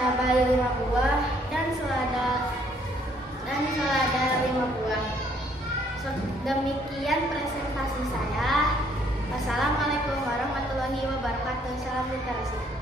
cabai 5 buah, dan selada 5 buah. Demikian presentasi saya. Wassalamualaikum warahmatullahi wabarakatuh. Salam literasi.